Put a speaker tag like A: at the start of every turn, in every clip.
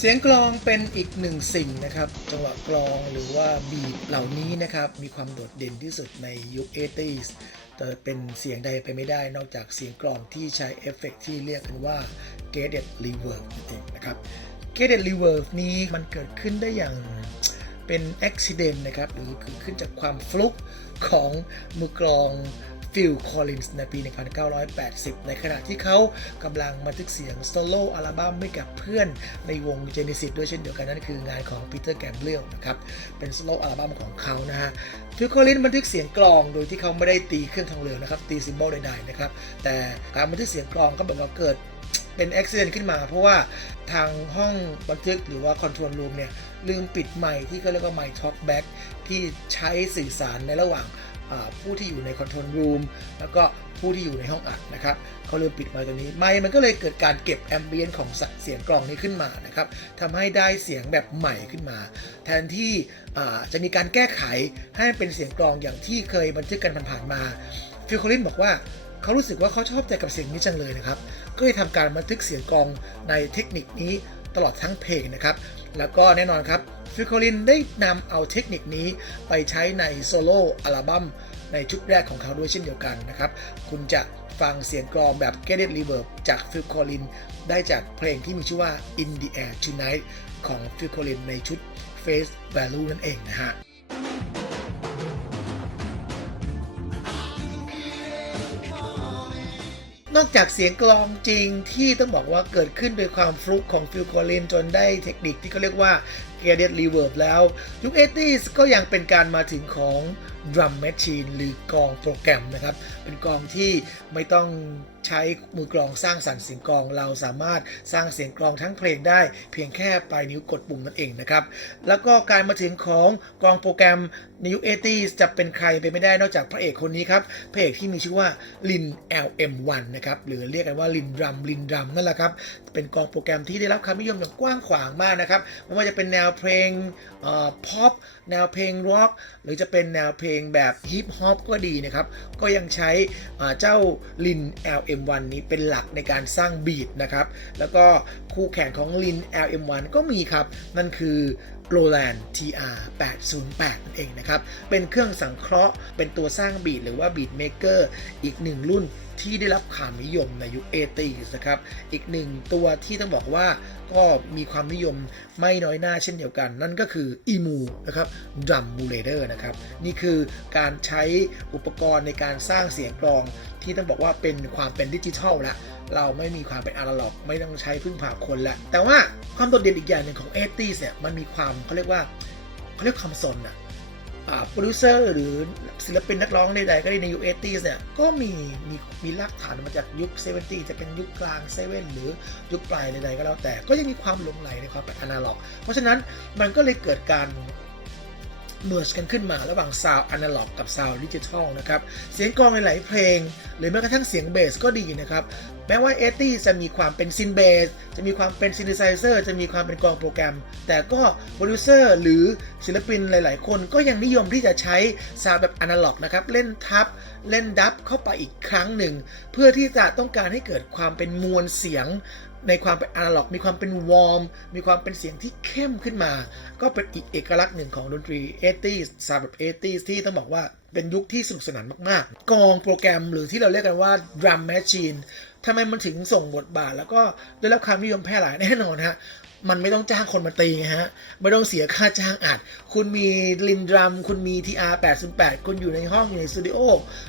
A: เสียงกลองเป็นอีกหนึ่งสิ่งนะครับ จังหวะกลองหรือว่าบีทเหล่านี้นะครับ มีความโดดเด่นที่สุดในยุค 80s แต่เป็นเสียงใดไปไม่ได้นอกจากเสียงกลองที่ใช้เอฟเฟกต์ที่เรียกกันว่า gated reverb นั่นเองนะครับ gated reverb นี้มันเกิดขึ้นได้อย่างเป็นอุบิเหตุนะครับ หรือเกิดขึ้นจากความฟลุกของมือกลอง ฟิลคอลลินส์ในปี 1980 ในขณะที่เขากำลังบันทึกเสียงโซโล่อัลบั้มให้กับเพื่อนในวง Genesis ด้วยเช่นเดียวกันนั่นคืองานของปีเตอร์แกมเบลนะครับ เป็นโซโล่อัลบั้มของเขานะฮะฟิลคอลลินส์บันทึกเสียงกลองโดยที่เขาไม่ได้ตีเครื่องทองเหลืองนะครับตีซิมโบลใดๆนะครับแต่การบันทึกเสียงกลองก็แบบว่าเกิดเป็นอุบิเหตุขึ้นมาเพราะว่าทางห้องบันทึกหรือว่าคอนโทรลรูมเนี่ยลืมปิดไมค์ที่เขาเรียกว่าไมค์ท็อกแบ็กที่ใช้สื่อสารในระหว่าง ผู้ที่อยู่ในคอนโทรลรูมแล้วก็ผู้ที่อยู่ในห้องอัดนะครับเขาลืมปิดไมค์ตัวนี้ไมค์มันก็เลยเกิดการเก็บแอมเบียนของเสียงกลองนี้ขึ้นมานะครับทำให้ได้เสียงแบบใหม่ขึ้นมา แทนที่จะมีการแก้ไขให้มันเป็นเสียงกลองอย่างที่เคยบันทึกกันผ่านๆมาฟิลคอลินบอกว่าเขารู้สึกว่าเขาชอบใจกับเสียงนี้จังเลยนะครับ ก็เลยทำการบันทึกเสียงกลองในเทคนิคนี้ตลอดทั้งเพลงนะครับ แล้วก็แน่นอนครับฟิลโคลินได้นำเอาเทคนิคนี้ไปใช้ในโซโล่อัลบั้ม ในชุดแรกของเขาด้วยเช่นเดียวกันนะครับ คุณจะฟังเสียงกลองแบบ g e t e d Reverb จากฟิลโคลินได้จากเพลงที่มีชื่อว่า In the Air Tonight ของฟิลโคลินในชุด Face Value นั่นเองนะฮะ นอกจากเสียงกลองจริงที่ต้องบอกว่าเกิดขึ้นโดยความฟลุกของฟิลโคลินจนได้เทคนิคที่เขาเรียกว่า g a d e t Reverb แล้ว ยุคเอตีสก็ยังเป็นการมาถึงของดรัมแมชชีนหรือกลองโปรแกรมนะครับ เป็นกลองที่ไม่ต้อง ใช้มือกลองสร้างสรรค์เสียงกลอง เราสามารถสร้างเสียงกลองทั้งเพลงได้เพียงแค่ปลายนิ้วกดปุ่มนั่นเองนะครับ แล้วก็การมาถึงของกลองโปรแกรมนยุค 80s จะเป็นใครไปไม่ได้นอกจากพระเอกคนนี้ครับ พระเอกที่มีชื่อว่าลิน LM1 นะครับหรือเรียกกันว่าลินดรัมลินดรัมนั่นแหละครับ เป็นกองโปรแกรมที่ได้รับความนิยมอย่างกว้างขวางมากนะครับไม่ว่าจะเป็นแนวเพลงพ็อปแนวเพลงร็อกหรือจะเป็นแนวเพลงแบบฮิปฮอปก็ดีนะครับ ก็ยังใช้เจ้าลิน LM1 นี้เป็นหลักในการสร้างบีดนะครับ แล้วก็คู่แข่งของลิน LM1 ก็มีครับ นั่นคือ Roland TR 808นั่นเองนะครับ เป็นเครื่องสังเคราะห์เป็นตัวสร้างบีดหรือว่าบีดเมเกอร์อีกหนึ่งรุ่น ที่ได้รับความนิยมในยุค 80s นะครับ อีกหนึ่งตัวที่ต้องบอกว่าก็มีความนิยมไม่น้อยหน้าเช่นเดียวกัน นั่นก็คือ EMU นะครับ Drum Emulator นะครับ นี่คือการใช้อุปกรณ์ในการสร้างเสียงกลองที่ต้องบอกว่าเป็นความเป็นดิจิทัลละเราไม่มีความเป็นอนาล็อก ไม่ต้องใช้พึ่งพาคนละแต่ว่าความโดดเด่นอีกอย่างหนึ่งของ 80s เนี่ยมันมีความเขาเรียกว่าเขาเรียกความสนอะ โปรดิวเซอร์หรือศิลปินนักร้องใดๆก็ได้ในยุคเอตี้เนี่ยก็มีมีมีรากฐานมาจากยุคเซเวนตี้จะเป็นยุคกลางเซเว่นหรือยุคปลายใดๆก็แล้วแต่ก็ยังมีความหลงไหลในความเป็นอนาล็อก เพราะฉะนั้นมันก็เลยเกิดการ เมิร์ชกันขึ้นมาระหว่างซาวด์อนาล็อกกับซาวด์ดิจิทัลนะครับเสียงกลองหลายๆเพลง หรือแม้กระทั่งเสียงเบสก็ดีนะครับแม้ว่าเอตี้จะมีความเป็นซินเบสจะมีความเป็นซิน t ิไซเซอร์จะมีความเป็นกลองโปรแกรม แต่ก็โปรดิวเซอร์หรือศิลปินหลาย ๆ คนก็ยังนิยมที่จะใช้ซาวด์แบบอนาล็อกนะครับเล่นทับเล่นดับเข้าไปอีกครั้งหนึ่ง เพื่อที่จะต้องการให้เกิดความเป็นมวลเสียง ในความเป็นอนาล็อก มีความเป็นวอร์ม มีความเป็นเสียงที่เข้มขึ้นมา ก็เป็นอีกเอกลักษณ์หนึ่งของดนตรี 80s ซาวแบบ 80s ที่ต้องบอกว่าเป็นยุคที่สนุกสนานมาก ๆ กองโปรแกรมหรือที่เราเรียกกันว่า drum machine ทำไมมันถึงส่งบทบาท แล้วก็ได้รับความนิยมแพร่หลายแน่นอนฮะมันไม่ต้องจ้างคนมาตีไงฮะ ไม่ต้องเสียค่าจ้างอัด คุณมีลินดรัม คุณมี TR 808คุณอยู่ในห้องอยู่ในสตูดิโอ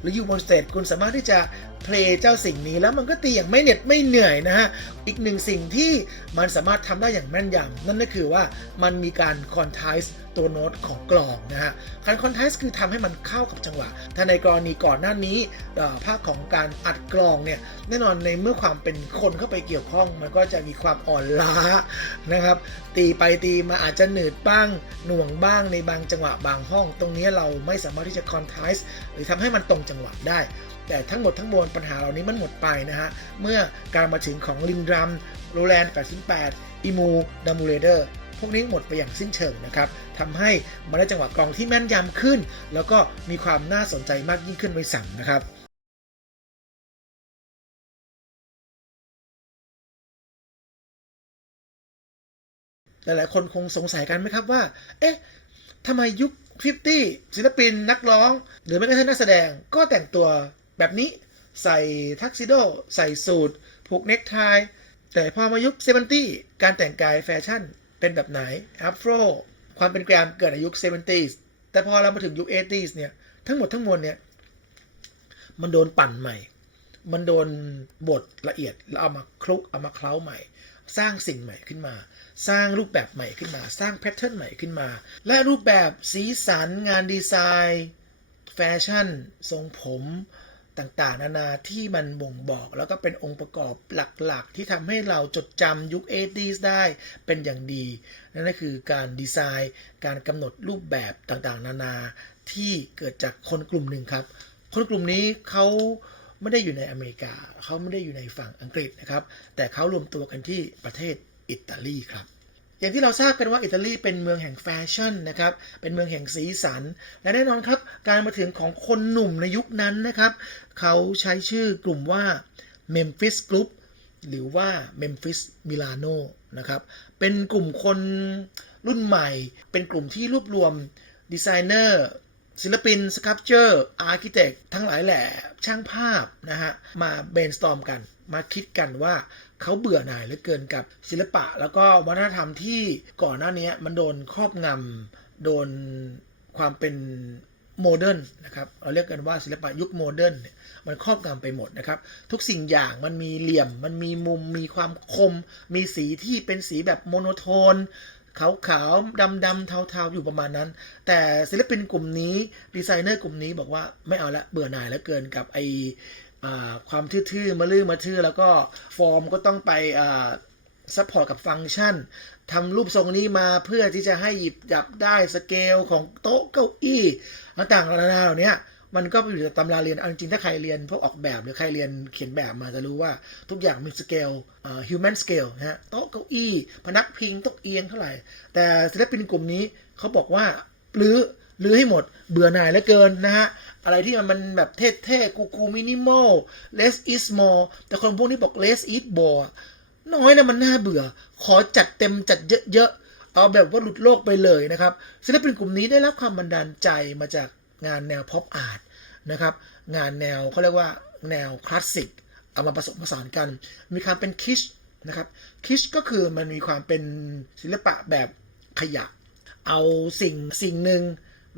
A: หรืออยู่บนสเตจ คุณสามารถที่จะเพลงเจ้าสิ่งนี้แล้วมันก็ตีอย่างไม่เหน็ดไม่เหนื่อยนะฮะ อีกหนึ่งสิ่งที่มันสามารถทำได้อย่างแม่นยำนั่นก็คือว่ามันมีการคอนท s สตัวโน้ตของกลองนะฮะ การคอนท s สคือทำให้มันเข้ากับจังหวะ ถ้าในกรณีก่อนหน้านี้ภาคของการอัดกลองเนี่ยแน่นอนในเมื่อความเป็นคนเข้าไปเกี่ยวข้อง มันก็จะมีความอ่อนล้านะครับ ตีไปตีมาอาจจะหนืดบ้างหน่วงบ้างในบางจังหวะบางห้อง ตรงนี้เราไม่สามารถที่จะคอนท s สหรือทำให้มันตรงจังหวะได้ แต่ทั้งหมดทั้งมวลปัญหาเหล่านี้มันหมดไปนะฮะ เมื่อการมาถึงของลินดรัมโรแลนด์88อิมูดัมูเลเดอร์พวกนี้หมดไปอย่างสิ้นเชิงนะครับทำให้มันได้จังหวะกองที่แม่นยำขึ้น แล้วก็มีความน่าสนใจมากยิ่งขึ้นไปสั่งนะครับหลายๆคนคงสงสัยกันไหมครับว่า เอ๊ะทำไมยุค50ศิลปินนักร้อง หรือแม้กระทั่งนักแสดงก็แต่งตัว แบบนี้ใส่ทักซิโด ใส่สูทผูกเนคไทแต่พอมายุค70การแต่งกายแฟชั่นเป็นแบบไหนอัฟโรความเป็นแกรมเกิดในยุค 70s แต่พอเรามาถึงยุค 80s เนี่ย ทั้งหมดทั้งมวลเนี่ย มันโดนปั่นใหม่ มันโดนบทละเอียดแล้วเอามาคลุกเอามาเคล้าใหม่ สร้างสิ่งใหม่ขึ้นมา สร้างรูปแบบใหม่ขึ้นมา สร้างแพทเทิร์นใหม่ขึ้นมา และรูปแบบสีสันงานดีไซน์ แฟชั่น ทรงผม ต่างๆ นานาที่มันบ่งบอกแล้วก็เป็นองค์ประกอบหลักๆ ที่ทำให้เราจดจำยุค 80s ได้เป็นอย่างดี นั่นก็คือการดีไซน์ การกำหนดรูปแบบต่างๆ นานาที่เกิดจากคนกลุ่มหนึ่งครับ คนกลุ่มนี้เขาไม่ได้อยู่ในอเมริกา เขาไม่ได้อยู่ในฝั่งอังกฤษนะครับ แต่เขารวมตัวกันที่ประเทศอิตาลีครับ อย่างที่เราทราบกันว่าอิตาลีเป็นเมืองแห่งแฟชั่นนะครับ เป็นเมืองแห่งสีสัน และแน่นอนครับ การมาถึงของคนหนุ่มในยุคนั้นนะครับ เขาใช้ชื่อกลุ่มว่า Memphis Group หรือว่า Memphis Milano นะครับ เป็นกลุ่มคนรุ่นใหม่ เป็นกลุ่มที่รวบรวมดีไซเนอร์ศิลปินสครับเจอร์อาร์เคเต็กทั้งหลายแหล่ช่างภาพนะฮะ มาเบนสตอมกัน มาคิดกันว่า เขาเบื่อหน่ายเหลือเกินกับศิลปะ แล้วก็วัฒนธรรมที่ก่อนหน้านี้มันโดนครอบงำโดนความเป็นโมเดิร์นนะครับเราเรียกกันว่าศิลปะยุคโมเดิร์นมันครอบงำไปหมดนะครับ ทุกสิ่งอย่างมันมีเหลี่ยม มันมีมุมมีความคม มีสีที่เป็นสีแบบโมโนโทนขาวขาวดำดำๆเทาๆอยู่ประมาณนั้น แต่ศิลปินกลุ่มนี้ดีไซเนอร์กลุ่มนี้บอกว่าไม่เอาละเบื่อหน่ายแล้วเกินกับไอ ความทื่อๆมาลื้อมาทื่อแล้วก็ฟอร์มก็ต้องไปซัพพอร์ตกับฟังก์ชันทำรูปทรงนี้มาเพื่อที่จะให้หยิบจับได้สเกลของโต๊ะเก้าอี้ต่างๆนานาเหล่านี้มันก็อยู่ในตำราเรียนเอาจริงๆถ้าใครเรียนพวกออกแบบหรือใครเรียนเขียนแบบมาจะรู้ว่าทุกอย่างมีสเกลเอ่อ human scale นะฮะโต๊ะเก้าอี้ พนักพิงโต๊ะเอียงเท่าไหร่ แต่ศิลปินกลุ่มนี้เขาบอกว่ารื้อรื้อให้หมดเบื่อหน่ายเหลือเกินนะฮะ อะไรที่มันแบบเท่ๆ กูกูมินิมอล less is more แต่คนพวกนี้บอก less is more น้อยนะมันน่าเบื่อ ขอจัดเต็มจัดเยอะๆ เอาแบบว่าหลุดโลกไปเลยนะครับศิลปินกลุ่มนี้ได้รับความบันดาลใจมาจากงานแนว pop art นะครับ งานแนวเขาเรียกว่าแนวคลาสสิก เอามาผสมผสานกัน มีความเป็นคิชนะครับคิชก็คือมันมีความเป็นศิลปะแบบขยะ เอาสิ่งสิ่งหนึ่ง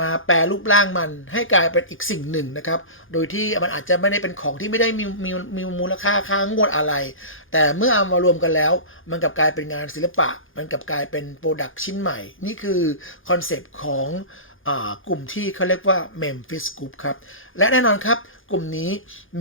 A: มาแปลรูปร่างมันให้กลายเป็นอีกสิ่งหนึ่งนะครับ โดยที่มันอาจจะไม่ได้เป็นของที่ไม่ได้มีมีมีมูลค่าค่างวดอะไร แต่เมื่อเอามารวมกันแล้ว มันกลับกลายเป็นงานศิลปะ มันกลับกลายเป็นโปรดักชิ้นใหม่ นี่คือคอนเซปต์ของอกลุ่มที่เขาเรียกว่า Memphis Group ครับ และแน่นอนครับ กลุ่มนี้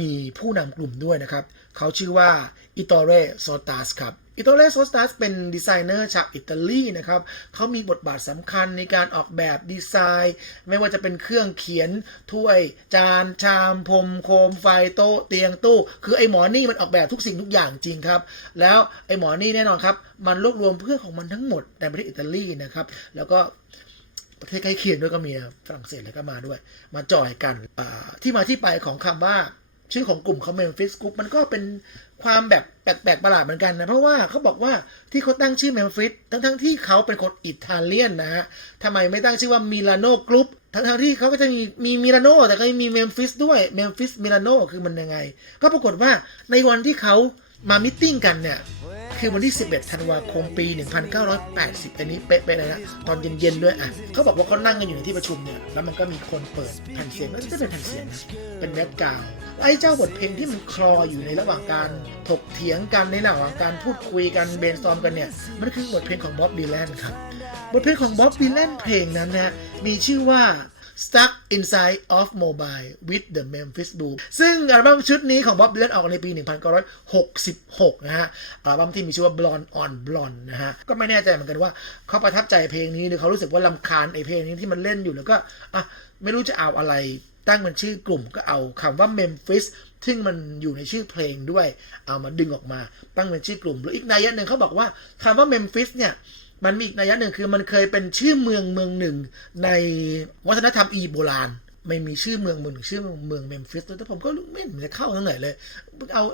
A: มีผู้นำกลุ่มด้วยนะครับ เขาชื่อว่าอิตอเรโซตัสครับ อิตาเลียโซสตัสเป็นดีไซเนอร์ชาวอิตาลีนะครับเขามีบทบาทสำคัญในการออกแบบดีไซน์ ไม่ว่าจะเป็นเครื่องเขียน ถ้วย จาน ชามพรมโคม ไฟโต๊ะเตียงตู้ คือไอ้หมอนี่มันออกแบบทุกสิ่งทุกอย่างจริงครับ แล้วไอ้หมอนี่แน่นอนครับ มันรวบรวมเพื่อนของมันทั้งหมดในประเทศอิตาลีนะครับ แล้วก็ประเทศใกล้เคียงด้วยก็มีนะฝรั่งเศสแล้วก็มาด้วย มาจอยกันที่มาที่ไปของคำว่า ชื่อของกลุ่มเขาเมมฟิสกรุ๊ปมันก็เป็นความแบบแปลกๆประหลาดเหมือนกันนะ เพราะว่าเขาบอกว่าที่เขาตั้งชื่อเมมฟิสทั้งๆที่เขาเป็นคนอิตาเลียนนะฮะทำไมไม่ตั้งชื่อว่ามิลานโนกรุ๊ปทั้งๆที่เขาก็จะมีมีมิลานโนแต่ก็มีเมมฟิสด้วยเมมฟิสมิลานโนคือมันยังไง ก็ปรากฏว่าในวันที่เขา มามิทติ้งกันเนี่ยคือวันที่ 11 ธันวาคม ปี 1980 อันนี้เป๊ะๆเลยนะ ตอนเย็นๆ ด้วยอะเขาบอกว่าเขานั่งกันอยู่ในที่ประชุมเนี่ย แล้วมันก็มีคนเปิดแผ่นเสียงแล้วจะเป็นแผ่นเสียงนะ เป็นแบ็กกราวไอ้เจ้าบทเพลงที่มันคลออยู่ในระหว่างการถกเถียงกันในระหว่างการพูดคุยกันเบนสตอมกันเนี่ย มันคือบทเพลงของบ๊อบดีแลนครับ บทเพลงของบ๊อบดีแลนเพลงนั้นนะ มีชื่อว่า Stuck Inside of Mobile with the Memphis Blues ซึ่งอัลบั้มชุดนี้ของบ๊อบดีแลนออกในปี 1966 นะฮะ อัลบั้มที่มีชื่อว่า Blonde on Blonde นะฮะ ก็ไม่แน่ใจเหมือนกันว่าเขาประทับใจเพลงนี้หรือเขารู้สึกว่าลำคาญไอเพลงนี้ที่มันเล่นอยู่แล้วก็อะไม่รู้จะเอาอะไรตั้งเป็นชื่อกลุ่มก็เอาคำว่า Memphis ซึ่งมันอยู่ในชื่อเพลงด้วย เอามาดึงออกมาตั้งเป็นชื่อกลุ่มหรืออีกนัยยะหนึ่งเขาบอกว่าคำว่า Memphis เนี่ย มันมีอีกนัยยะหนึ่งคือมันเคยเป็นชื่อเมืองเมืองหนึ่ง ในวัฒนธรรมอียิปต์โบราณ ไม่มีชื่อเมืองเมืองหนึ่งชื่อเมืองเมมฟิสแต่ผมก็ไม่เห็นมันจะเข้าตรงไหนเลยเอา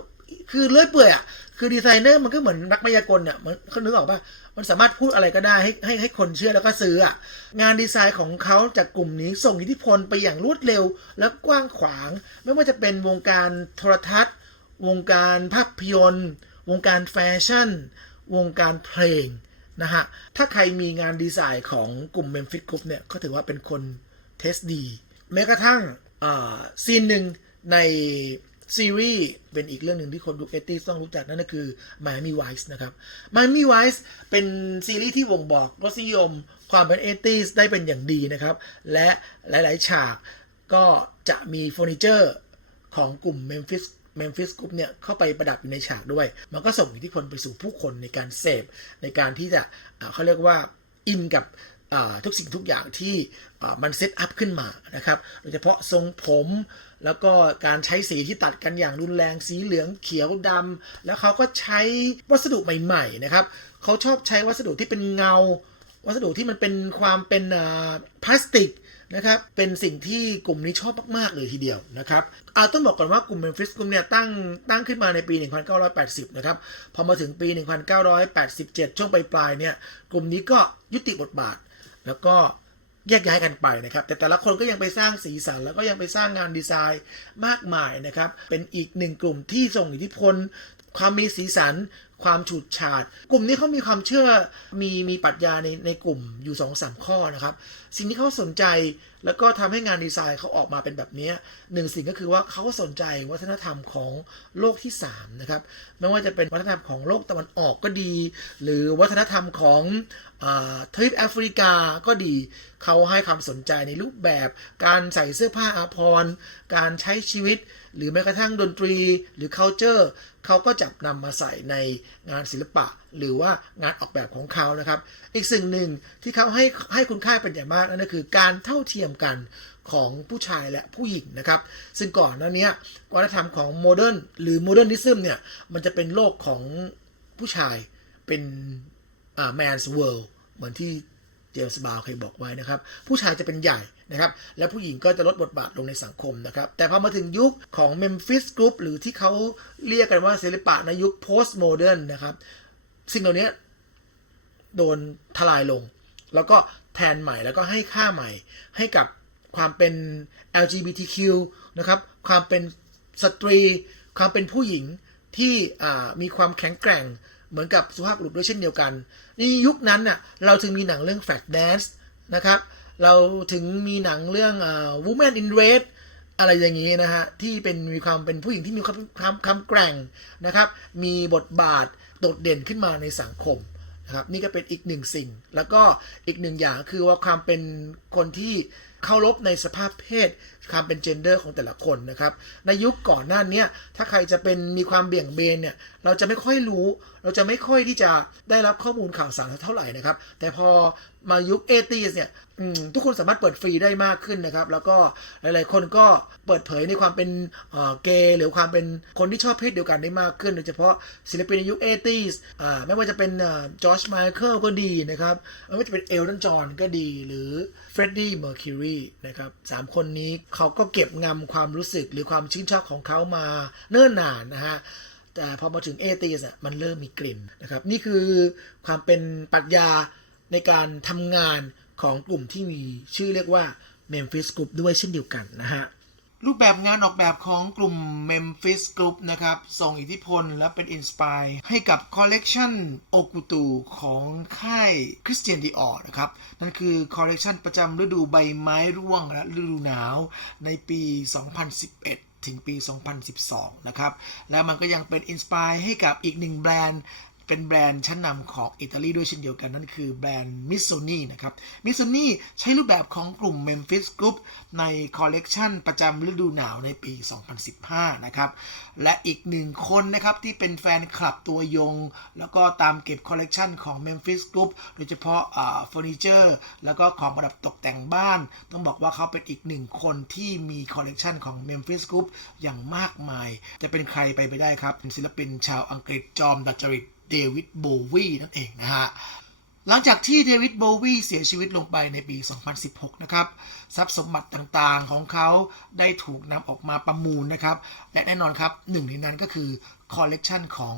A: คือเลื่อยเปื่อยอะคือดีไซเนอร์มันก็เหมือนนักมายากลเนี่ยมันเขานึกออกป่ะมันสามารถพูดอะไรก็ได้ให้ให้ให้คนเชื่อแล้วก็ซื้ออะงานดีไซน์ของเขาจากกลุ่มนี้ส่งอิทธิพลไปอย่างรวดเร็วและกว้างขวาง ไม่ว่าจะเป็นวงการโทรทัศน์ วงการภาพยนตร์ วงการแฟชั่น วงการเพลง นะฮะ ถ้าใครมีงานดีไซน์ของกลุ่ม Memphis Group เนี่ย ก็ถือว่าเป็นคนเทสดี แม้กระทั่งซีนหนึ่งในซีรีส์เป็นอีกเรื่องหนึ่งที่คนดูเอตี้ต้องรู้จักนั่นก็คือ Miami Vice นะครับ Miami Vice เป็นซีรีส์ที่บ่งบอกรสนิยมความเป็นเอตี้ได้เป็นอย่างดีนะครับ และหลาย ๆ ฉากก็จะมีเฟอร์นิเจอร์ของกลุ่ม Memphis Memphis Group เนี่ยเข้าไปประดับอยู่ในฉากด้วย มันก็ส่งอิทธิพลไปสู่ผู้คนในการเสพในการที่จะเขาเรียกว่าอินกับทุกสิ่งทุกอย่างที่มันเซตอัพขึ้นมานะครับโดยเฉพาะทรงผมแล้วก็การใช้สีที่ตัดกันอย่างรุนแรงสีเหลืองเขียวดำแล้วเขาก็ใช้วัสดุใหม่ๆนะครับเขาชอบใช้วัสดุที่เป็นเงา วัสดุที่มันเป็นความเป็นพลาสติก นะครับเป็นสิ่งที่กลุ่มนี้ชอบมากๆเลยทีเดียวนะครับเอาต้องบอกก่อนว่ากลุ่ม Memphis กลุ่มเนี่ยตั้งตั้งขึ้นมาในปี 1980 นะครับพอมาถึงปี 1987 ช่วงปลายๆเนี่ยกลุ่มนี้ก็ยุติบทบาท แล้วก็แยกย้ายกันไปนะครับ แต่แต่ละคนก็ยังไปสร้างสีสัน แล้วก็ยังไปสร้างงานดีไซน์มากมายนะครับ เป็นอีกหนึ่งกลุ่มที่ส่งอิทธิพล ความมีสีสัน ความฉูดฉาด กลุ่มนี้เขามีความเชื่อมีมีปรัชญาในในกลุ่มอยู่2อสข้อนะครับ สิ่งที่เขาสนใจแล้วก็ทำให้งานดีไซน์เขาออกมาเป็นแบบนี้หนึ่งสิ่งก็คือว่าเขาสนใจวัฒนธรรมของโลกที่3นะครับไม่ว่าจะเป็นวัฒนธรรมของโลกตะวันออกก็ดี หรือวัฒนธรรมของอทวีปแอฟริกาก็ดีเขาให้ความสนใจในรูปแบบ การใส่เสื้อผ้าอาภรณ์การใช้ชีวิต หรือแม้กระทั่งดนตรีหรือ culture เขาก็จับนำมาใส่ในงานศิลปะ หรือว่างานออกแบบของเขานะครับ อีกสิ่งหนึ่งที่เขาให้ให้คุณค่าเป็นอย่างมากนั่นก็คือการเท่าเทียมกันของผู้ชายและผู้หญิงนะครับ ซึ่งก่อนหน้านี้วัฒนธรรมของโมเดิร์นหรือโมเดิร์นิซึมเนี่ย มันจะเป็นโลกของผู้ชายเป็นอ่า man's world เหมือนที่เจมส์บาวเคยบอกไว้นะครับ ผู้ชายจะเป็นใหญ่นะครับ และผู้หญิงก็จะลดบทบาทลงในสังคมนะครับ แต่พอมาถึงยุคของ Memphis Group หรือที่เขาเรียกกันว่าศิลปะในยุค post modern นะครับ สิ่งเหล่านี้โดนทลายลง แล้วก็ แทนใหม่แล้วก็ให้ค่าใหม่ ให้กับความเป็น LGBTQ นะครับความเป็นสตรี ความเป็นผู้หญิงที่มีความแข็งแกร่งเหมือนกับสุภาพบุรุษด้วยเช่นเดียวกันในยุคนั้นน่ะเราถึงมีหนังเรื่อง Fat Dance นะครับเราถึงมีหนังเรื่องอ่า Woman in Red อะไรอย่างนี้นะฮะที่เป็นมีความเป็นผู้หญิงที่มีความความความแกร่งนะครับมีบทบาทโดดเด่นขึ้นมาในสังคม นะครับนี่ก็เป็นอีกหนึ่งสิ่ง แล้วก็อีกหนึ่งอย่างคือว่าความเป็นคนที่เคารพในสภาพเพศความเป็นเจนเดอร์ของแต่ละคนนะครับ ในยุคก่อนหน้านี้ถ้าใครจะเป็นมีความเบี่ยงเบนเนี่ยเราจะไม่ค่อยรู้ เราจะไม่ค่อยที่จะได้รับข้อมูลข่าวสารเท่าไหร่นะครับ แต่พอมายุคเอตีสเนี่ยทุกคนสามารถเปิดฟรีได้มากขึ้นนะครับ แล้วก็หลายๆ คนก็เปิดเผยในความเป็นเกย์หรือความเป็นคนที่ชอบเพศเดียวกันได้มากขึ้น โดยเฉพาะศิลปินในยุคเอตีสไม่ว่าจะเป็นจอร์จไมเคิลก็ดีนะครับ ไม่ว่าจะเป็นเอลตันจอห์นก็ดี หรือเฟรดดี้เมอร์คิวรีนะครับสามคนนี้เขาก็เก็บงำความรู้สึกหรือความชื่นชอบของเขามาเนิ่นนานนะฮะแต่พอมาถึงเอตีสมันเริ่มมีกลิ่นนะครับนี่คือความเป็นปรัชญา ในการทำงานของกลุ่มที่มีชื่อเรียกว่า Memphis Group ด้วยเช่นเดียวกันนะฮะรูปแบบงานออกแบบของกลุ่ม Memphis Group นะครับ ส่งอิทธิพลและเป็นอินสปายให้กับคอลเลกชันโอกุตูของค่ายคริสเตียนดีออนะครับ นั่นคือคอลเลกชันประจำฤดูใบไม้ร่วงและฤดูหนาวในปี 2011 ถึงปี 2012 นะครับ แล้วมันก็ยังเป็นอินสปายให้กับอีกหนึ่งแบรนด์ เป็นแบรนด์ชั้นนำของอิตาลีด้วยเช่นเดียวกันนั่นคือแบรนด์มิ s โซนี่นะครับมิ s โซนี่ใช้รูปแบบของกลุ่ม Memphis Group ในคอลเลกชันประจำฤดูหนาวในปี 2015 นะครับและอีกหนึ่งคนนะครับที่เป็นแฟนคลับตัวยง แล้วก็ตามเก็บคอลเลกชันของ Memphis Group โดยเฉพาะเฟอร์นิเจอร์แล้วก็ของประดับตกแต่งบ้าน ต้องบอกว่าเขาเป็นอีกหนึ่งคนที่มีคอลเลกชันของ Memphis Group อย่างมากมาย จะเป็นใครไปไม่ได้ครับเป็นศิลปินชาวอังกฤษจอมดัจจริต เดวิดโบวีนั่นเองนะฮะหลังจากที่เดวิดโบวีเสียชีวิตลงไปในปี 2016 นะครับ ทรัพย์สมบัติต่างๆของเขาได้ถูกนำออกมาประมูลนะครับ และแน่นอนครับหนึ่งในนั้นก็คือคอลเลกชันของ